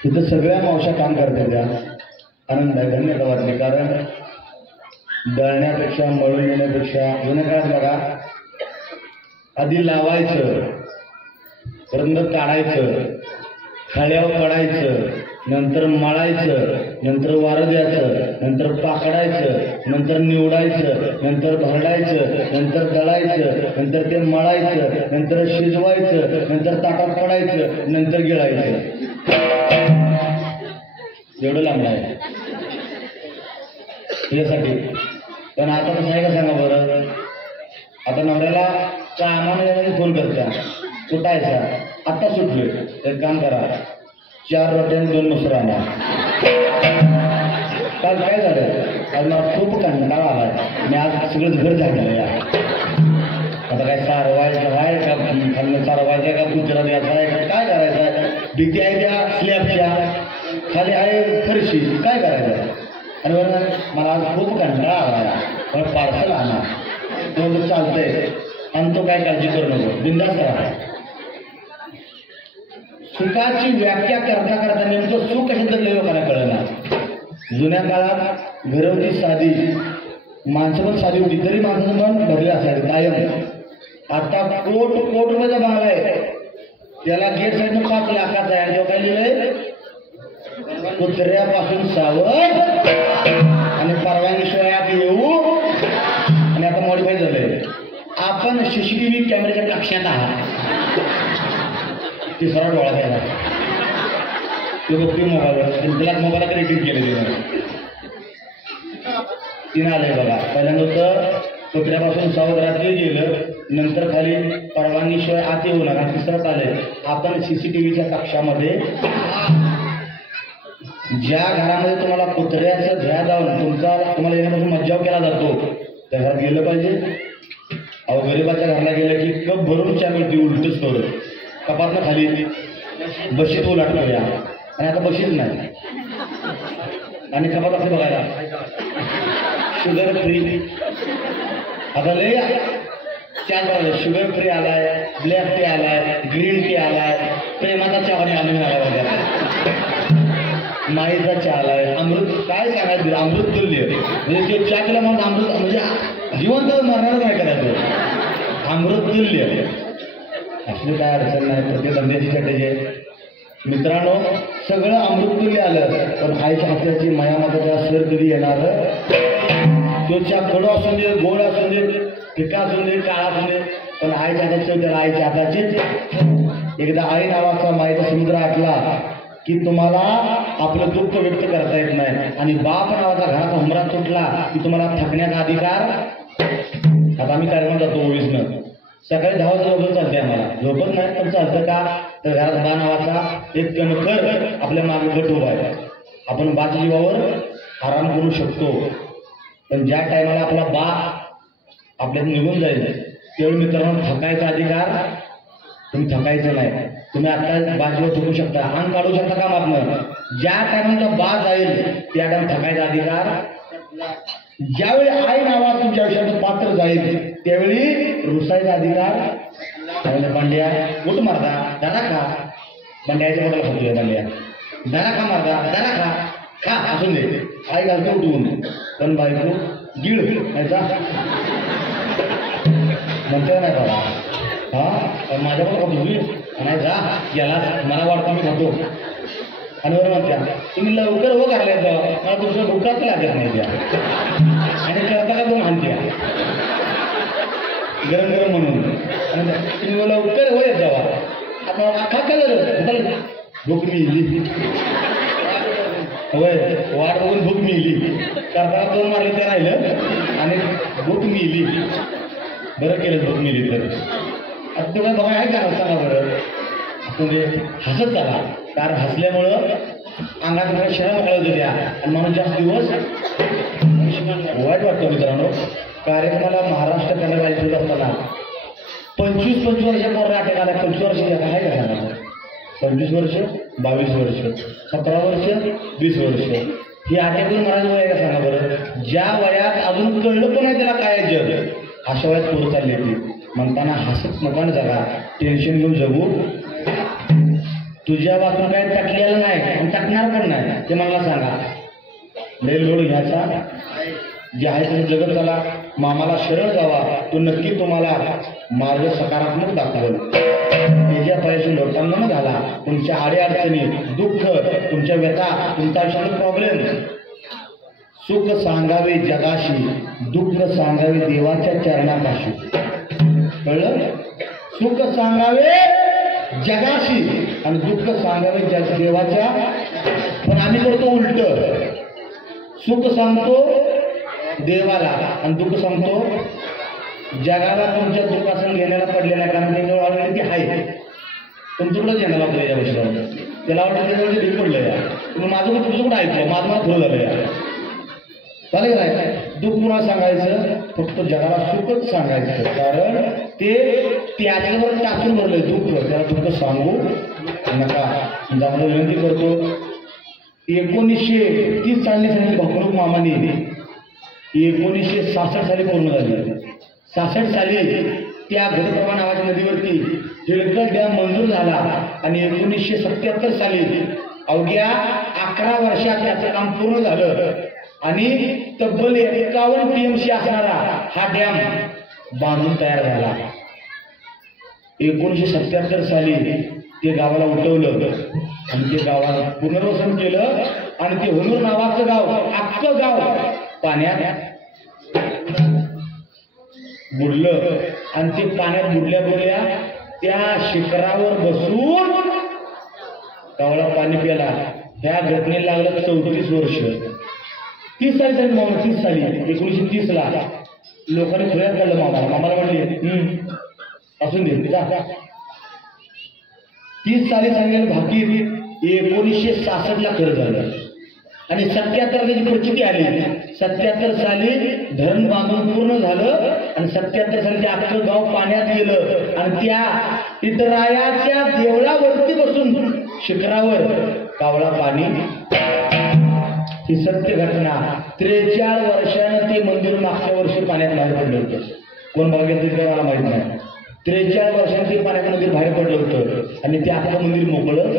इथं सगळ्या मावशा काम करतात त्या आनंद आहे धन्यवाद वाटले. कारण दळण्यापेक्षा मळून येण्यापेक्षा जुन्या काळात बघा आधी लावायचं रंग काढायचं खळ्यावर पडायचं नंतर मळायचं नंतर वारं द्यायचं नंतर पाकडायचं नंतर निवडायचं नंतर भरडायचं नंतर दळायचं नंतर ते मळायचं नंतर शिजवायचं नंतर ताटात पडायचं नंतर गिळायचं. एवढं लांब आहे यासाठी. पण आता कसं आहे का सांगा बरं. आता नवऱ्याला कामाने फोन करत्या सुटायचा आत्ता सुटलोय एक काम करा 4 रोट्या 2 मसुरा आणा. काल काय झालं आज मला खूप कंटाळा आलाय. मी आज सगळं घर झालेलं या आता काय सारवायचं आहे का खाल्लं सारवायचं आहे का कुचरा द्यायचा आहे का काय करायचं आहे. भीती आहे त्या स्लॅबच्या खाली आहे फरशी काय करायचं. आणि मला आज खूप कंटाळा आला मला पार्सल आणा. तो चालतंय आणि तो काय काळजी करू नको बिंदास राहा. सुखाची व्याख्या करता करता नेमकं सुख कशात जगले लोकांना कळलं ना. जुन्या काळात घर होती साधी माणसं पण साधी होती तरी माणसं पण भरले असायचे कायम. आता कोट रुपयाचा बंगला आहे त्याला गेट साईडनं 5 लाखाचा आहे. आणि काय लिहिलंय कुत्र्यापासून सावध आणि परवानगीशिवाय आत येऊ. आणि आता मॉडिफाय झालंय आपण CCTV कॅमेऱ्याच्या कक्षात आहात. तिसरा डोळा द्यायला तो बघते मोबाईलवर त्याला मोबाईलला रेटिंग केलेली तिने आलंय बघा. पहिल्यांदा होतं कुत्र्यापासून सावध रात्री गेलं नंतर खाली परवानगीशिवाय आत येऊ नका. तिसरंच आलंय आपण CCTVच्या कक्षामध्ये. ज्या घरामध्ये तुम्हाला कुत्र्याचं ध्या जाऊन तुम्हाला येण्यापासून मज्जाव केला जातो त्या घरात गेलं पाहिजे. अहो गरीबाच्या घराला गेलं की कप भरून चहा मिळते उलटच करून कपातनं खाली बशीत उलटतो या. आणि आता बशीत नाही आणि कपात असं बघायला शुगर फ्री. आता लय चहा शुगर फ्री आलाय, ब्लॅक टी आलाय, ग्रीन टी आलाय, प्रेमाचा चहा आणून आलाय वगैरे, माईचा चहा आलाय, अमृत काय सांगायचं अमृत तुल्य म्हणजे ते चहा केला म्हणून अमृत म्हणजे जिवंत मरणारच नाही करायचं अमृत तुल्य. असली काय अडचण नाही, प्रत्येक धंद्याची चटेचे मित्रांनो सगळं अमृततुल्य आलं पण आईच्या हाताची मायामाताचा सर कधी येणार. तो चहा कडू असून दे, गोड असून दे, फिका असून दे, काळा असून दे, पण आईच्या हाताची त्याला आईच्या हाताचीच. एकदा आई नावाचा मायेचा समुद्र आटला की तुम्हाला आपलं दुःख व्यक्त करता येत नाही आणि बाप नावाचा घराचा हुमरा तुटला की तुम्हाला थकण्याचा अधिकार. आता आम्ही कार्यक्रम जातो ओवीसनं, सकाळी 10 वाजता झोपत चालते, आम्हाला झोपत नाही पण चालतं का तर घरात बा नावाचा एक कणखर आपल्या मागे गट उभा आहे. आपण बाच्या जीवावर आराम करू शकतो पण ज्या टायमाला आपला बा आपल्यात निघून जाईल त्यावेळी मित्रांनो थकायचा अधिकार तुम्ही थकायचं नाही. तुम्ही आता बाजीवर थकू शकता, अंग काढू शकता का मागणं. ज्या टायमाला बा जाईल त्या टाइम थकायचा अधिकार. ज्यावेळी आई नावा तुमच्या आयुष्यात पात्र जाईल त्यावेळी रुसायचा अधिकार. पांड्या उठ मारदा दादा खा, पांड्याच्या मोठ्याला खातोय पांड्या दादा खा मारदा दादा खा खा असून दे, आई घालते उठवून पण बायको गिळ खायचा म्हणते नाही बाबा. हा माझ्याकडे खातो तुम्ही नाही जा याला मला वाटतं मी खातो आणि बरं म्हणत्या तुम्ही लवकर हो करायचं मला तुमचं भुकाच लागत नाही त्या आणि करता का तुम्ही आणत्या गरम गरम म्हणून आणि तुम्ही लवकर हो येत जावा. आता अख्खा झालं भूक मिळली होय, वाट बघून भूक मिळली, करता 2 मारले ते राहिलं आणि भूक मिळली. बरं केलं भूक मिळली तर. आता तुम्हाला बघा आहे का सांगा बरं. म्हणजे हसत चाला, कारण हसल्यामुळं अंगात शरम कळवते द्या आणि माणूस जास्त दिवस वाईट वाटतं. मित्रांनो कार्यक्रमाला महाराष्ट्र कन्नड राज्यात असताना 25 वर्षाच्या पोरं अटक आला. 25 वर्षाच्या आहे का सांगा. 25 वर्ष, 22 वर्ष, 17 वर्ष, 20 वर्ष ही अटॅकून महाराज वय आहे का सांगा बरं. ज्या वयात अजून कळलं पण आहे त्याला काय जग अशा वयात पोरं चालली ती म्हणताना हसत नकान जगा, टेन्शन घेऊन जगू. तुझ्या वाचून काय टाकलेलं नाही आणि टाकणार पण नाही ते मला सांगा. लय लोड घ्यायचा जे आहे तुम्ही जगत झाला. मामाला शरण जावा, तो नक्की तुम्हाला मार्ग सकारात्मक दाखवेल. त्याच्या पायाशी लोटांगण घाला. तुमच्या अडीअडचणी, दुःख, तुमच्या व्यथा, तुमच्या आयुष्यात प्रॉब्लेम. सुख सांगावे जगाशी, दुःख सांगावे देवाच्या चरणापाशी. कळलं. सुख सांगावे जगाशी आणि दुःख सांगावे देवाच्या. पण आम्ही करतो उलट. सुख सांगतो देवाला आणि दुःख सांगतो जगाला. तुमच्या दुःखासन घेण्याला पडलेला आहे कारण त्याच्यावर ऑलरेडी ती आहे. तुमच्याकडंच येणार आपल्या या विषयावर त्याला वाटतं त्याच्यावर ढीक पडलं या. तुम्ही माझं पण तुमचं कुठं ऐकलं, माझं मला थोडं झालं या. चालेल नाही. दुःख पुन्हा सांगायचं फक्त जगाला सुखच सांगायचं कारण ते त्याच्यावर टाकून भरलं दुःख. त्याला दुःख सांगू नका. आम्हाला विनंती करतो. 1930 साली सांगितलं भकरूक मामाने 1966 साली पूर्ण झाली. 66 साली त्या घटप्रभा नावाच्या नदीवरती हिळकट डॅम मंजूर झाला आणि 1977 साली अवघ्या 11 वर्षात त्याचं काम पूर्ण झालं आणि तब्बल 51 TMC असणारा हा डॅम बांधून तयार झाला. 1977 साली ते गावाला उठवलं आणि ते गावाला पुनर्वसन केलं आणि ते होनूर नावाचं गाव अख्खं गाव पाण्यात बुडलं आणि ते पाण्यात बुडल्या त्या शिखरावर बसून गावाला पाणी प्याला. ह्या घटनेला लागलं 34 वर्ष. 30 साली झाली मामा. 30 साली 1930 ला लोकांनी खुल्यात काढलं मामाला म्हणले असून दे जा. 30 साली सांगेल भाकीर 1966 ला खरं झालं आणि 77 त्याची प्रचिती आली. 77 साली धरण बांधून पूर्ण झालं आणि 77 साली ते अख्खं गाव पाण्यात गेलं आणि त्या इतरायाच्या देवळावरती बसून शिखरावर कावळा पाणी. ही सत्य घटना. 43 वर्षानं ते मंदिर मागच्या वर्षी पाण्यात बाहेर पडलं होतं कोण भाग घेतलं काय मला माहित नाही. 43 वर्षांनी ते पाण्याचं मंदिर बाहेर पडलं होतं आणि ते आता मंदिर मोकळं.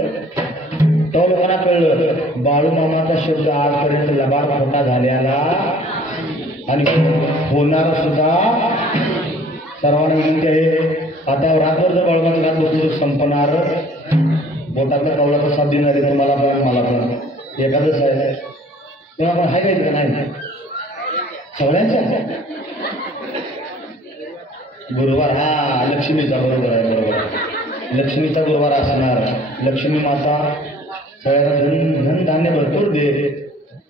तेव्हा लोकांना कळलं बाळूमामाचा शब्द आजपर्यंत लबाड खोटा झालेला आणि होणार सुद्धा. सर्वांना विनंती आहे, आता रात्रभर जर बाळूमाचं गात बसलं संपणार. बोटातला कवळाचा साथ देणार आहे मला पण एखादंच आहे तेव्हा आपण हाय का नाही सगळ्यांचा. गुरुवार हा लक्ष्मीचा, बरोबर आहे, बरोबर. लक्ष्मीचा गुरुवार असणार. लक्ष्मी माता सगळ्यांना धनधान्य भरपूर दे,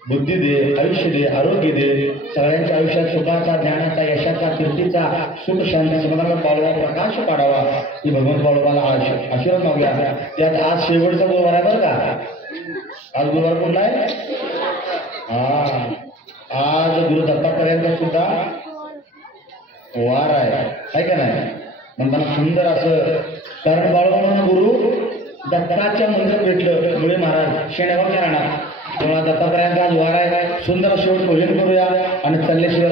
बुद्धी दे, आयुष्य दे, आरोग्य दे. सगळ्यांच्या आयुष्यात सुखाचा, ज्ञानाचा, यशाचा, कीर्तीचा, सुख शांती समाधानाला बाळूला प्रकाश पाडावा ही भगवंत बाळूमाला आशीर्वाद मागूया. त्यात आज शेवटचा गुरुवार आहे बरं का. आज गुरुवार कोणता आहे? आज गुरु दत्तात्रयांचा सुद्धा वार आहे का नाही. म्हणताना सुंदर असं, कारण बाळूमामांना गुरु दत्ताच्या मंदिरात भेटलं मुळे महाराज शेण्यागावच्या राहणार. तेव्हा दत्तात्रयांचा आज वार आहे. सुंदर शेवट भोजन करूया आणि चालल्याशिवाय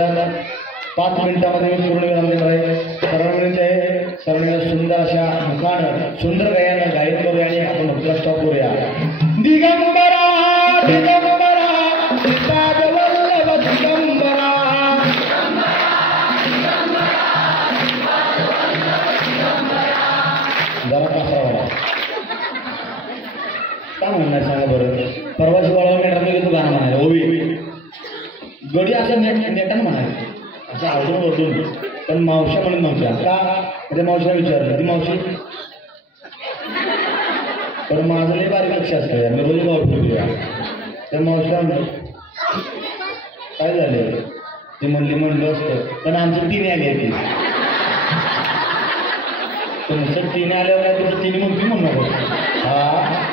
5 मिनिटामध्ये मी पूर्ण विराम देणार आहे. सर्वांमध्ये आहे सर्वांनी सुंदर अशा मुखानं सुंदर गायनं गायन करूया आणि आपण भक्तीला स्टॉप करूया. दिगंबरा दिगंबरा पादवल्लभ दिगंबरा जरा कासावा काय म्हणणार सांगा बरं. परवाची बाळा मेटाला गेलो गाणं म्हणायला ओवी गडी असं नेटानं म्हणायचं असं आवडून ओरडून. पण मावशा म्हणून नव्हत्या का त्या मावशीला विचारलं. ती मावशी पण माझं लई बारीक लक्ष असतं यार, मी रोज गाव फिरतो. त्या मावशीला काय झालं ते म्हणलं असतं पण आमचं 3 आले ती तुमचं 3 आल्यावर काय तुमचं 3 म्हणतो म्हणणार हा